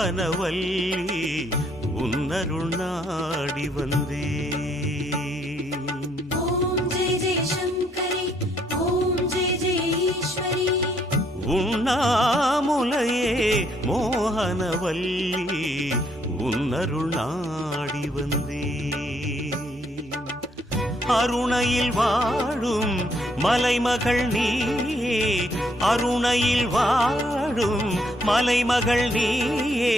மோகனவல்லி உன்னருள் நாடி வந்தே. உண்ணாமுலையே மோகனவல்லி உன்னருள் நாடி வந்தே. அருணையில் வாழும் மலைமகள் நீயே, அருணையில் வாழும் மலைமகள் நீயே,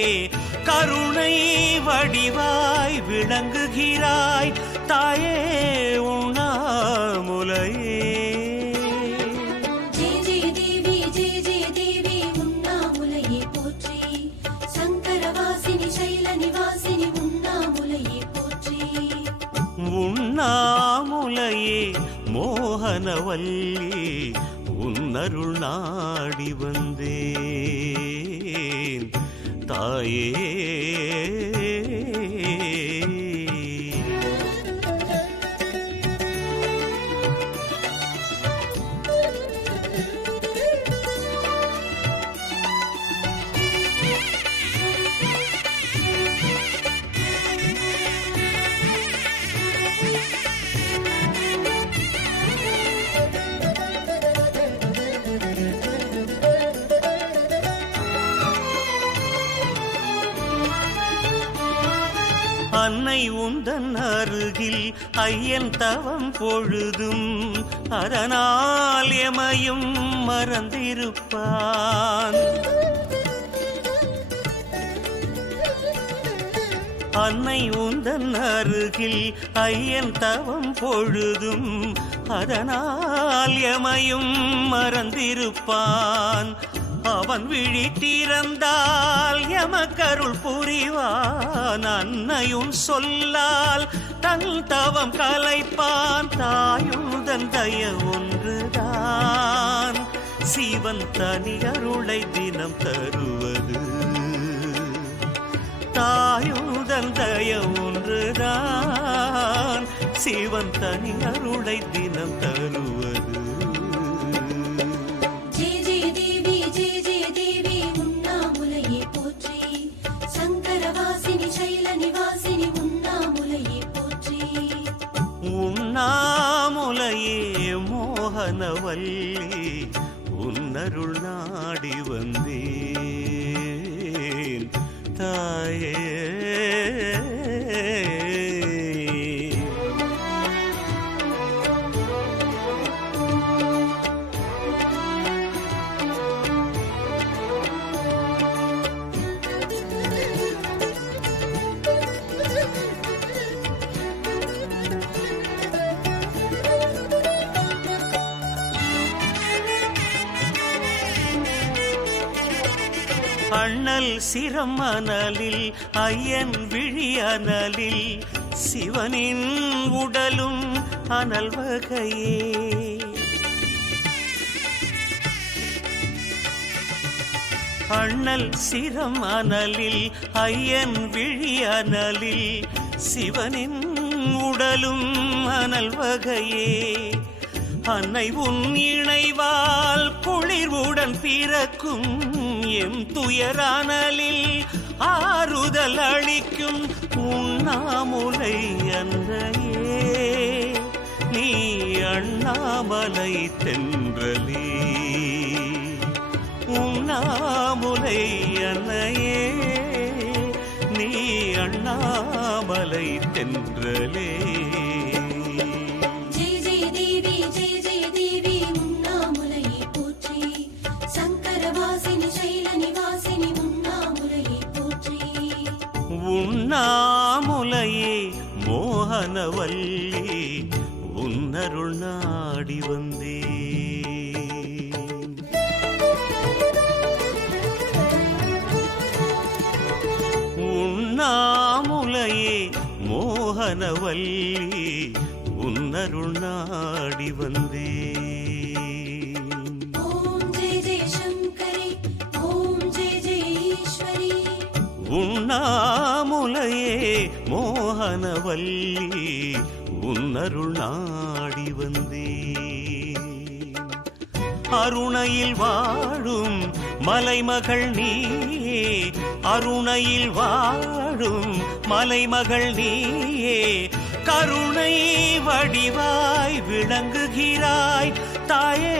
கருணை வடிவாய் விளங்குகிறாய் தாயே உண்ணாமுலையே. உண்ணாமுலையே மோகனவல்லி உன்னருள் நாடி வந்தேன் தாயே. அன்னை உந்தன் அருகில் ஐயன் தவம் பொழுதும் அதனால் எமையும் மறந்திருப்பான். அன்னை உந்தன் அருகில் ஐயன் தவம் பொழுதும் அதனால் எமையும் மறந்திருப்பான். அவன் விழித்திறந்தால் எமக்கருள் புரிவான். அன்னையும் சொல்லால் தன் தவம் கலைப்பான். தாயுதன் தய ஒன்றுதான் சிவன் தனி அருளை தினம் தருவது. தாயுதன் தய ஒன்றுதான் சிவன் தனி அருளை தினம் தருவது. உண்ணாமுலையே மோகனவல்லி உன்னருள் நாடி வந்தேன் தாயே. அண்ணல் சிரம் அனலில் ஐயன் விழி அனலில் சிவனின் உடலும் அனல் வகையே. அண்ணல் சிரம் அனலில் ஐயன் விழி அனலில் சிவனின் உடலும் அனல் வகையே. அன்னை உன் இணைவால் குளிர்வுடன் பிறக்கும் எம் துயரானலில் ஆறுதல் அளிக்கும் உண்ணாமுலை அன்னையே. நீ அண்ணாமலை தென்றலே உண்ணாமுலை அன்னையே. நீ அண்ணாமலை தென்றலே. உண்ணாமுலையே மோகனவல்லி உன்னருள் நாடி வந்தே. உண்ணாமுலையே மோகனவல்லி உன்னருள் நாடி வந்தே. உண்ணாமுலையே மோகனவல்லி உன்னருள் நாடி வந்தே. அருணையில் வாழும் மலைமகள் நீயே, அருணையில் வாழும் மலைமகள் நீயே, கருணை வடிவாய் விளங்குகிறாய் தாயே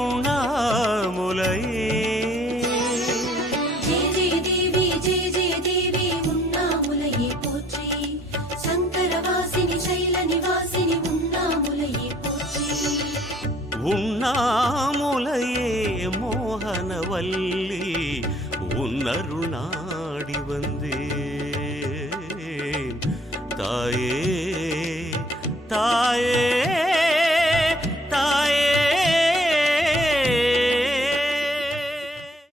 உண்ணாமுலையே. உண்ணாமுலையே மோகனவல்லி உன்னருள் நாடி வந்தேன் தாயே தாயே.